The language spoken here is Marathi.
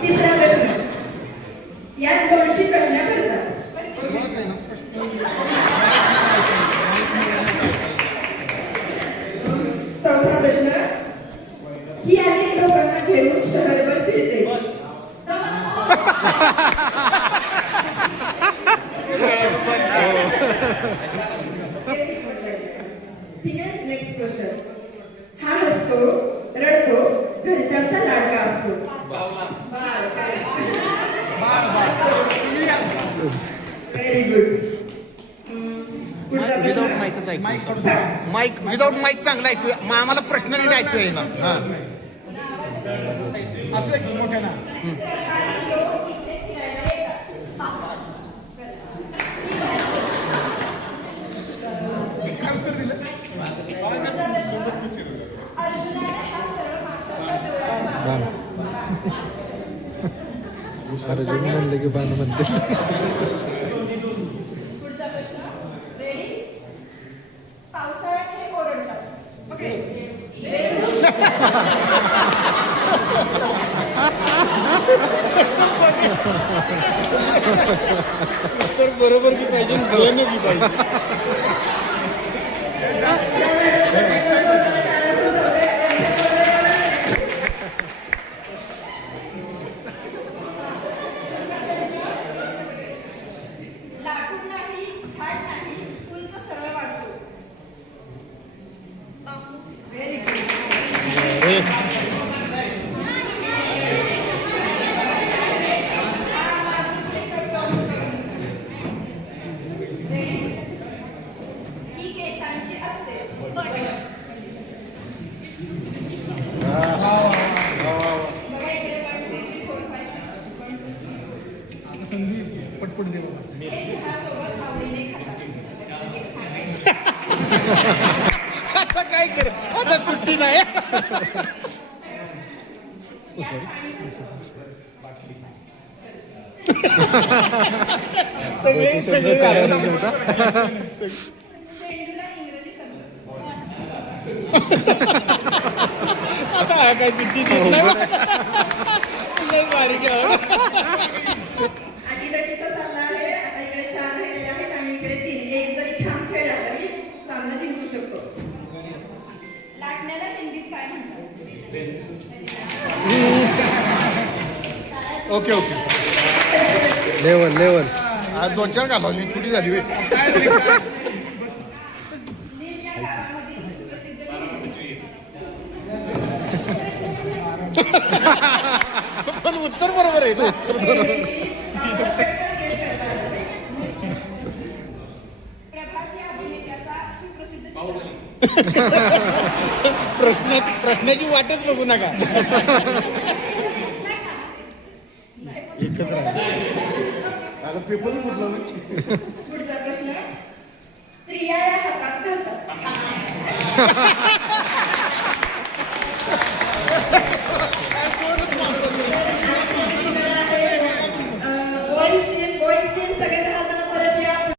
तिसरा प्रश्न यात दोनची संज्ञा करतात. चौथा प्रश्न ही अनेक लोकांना घेऊन शहरभर फिरते. ठीक आहे, नेक्स्ट क्वेश्चन. हा हसतो, रडतो, घरच्यांचा लाडका असतो. Very good. विदाउट माईकच ऐकू. माईक विदाउट माईक चांगला ऐकू. आम्हाला प्रश्न नीट ऐकू येणार. हा असं मोठ्या ना. अर्जुन म्हणले की बाण म्हणते. पुढचा प्रश्न रेडी. पावसाळ्यात हे ओरडतात. तर बरोबर की पाहिजे, बोलणं की पाहिजे. लाकूड नाही, झाड नाही, उंच सरळ वाढतो. Very good. ही केसांची असते. बघा इकडे 1 2 3 4 5 6 पटपट देऊ. चहासोबत आवडीने खातात. आता काय कर, आता सुट्टी नाही. सगळे सगळे पेंडूला इंग्रजी शब्द. आता हा काय सुट्टी देत नाही. लय बारीक आहे. अटीतटीचा चालला आहे. आता इकडे 4 राहिलेले आहेत आणि इकडे 3. एक जरी छान खेळला तरी सामना जिंकू शकतो. लाटण्याला हिंदीत काय म्हणतात? Okay okay. Level level. आज 2-4 घालवली, छुटी झाली. नीम या गावामधील सुप्रसिद्ध पण उत्तर बरोबर आहे ना. प्रभास या अभिनेत्याचा सुप्रसिद्ध प्रश्नाची वाटच बघू नका. एकच राहिलं. पेपर कुठला. पुढचा प्रश्न स्त्रिया या हातात घालतात.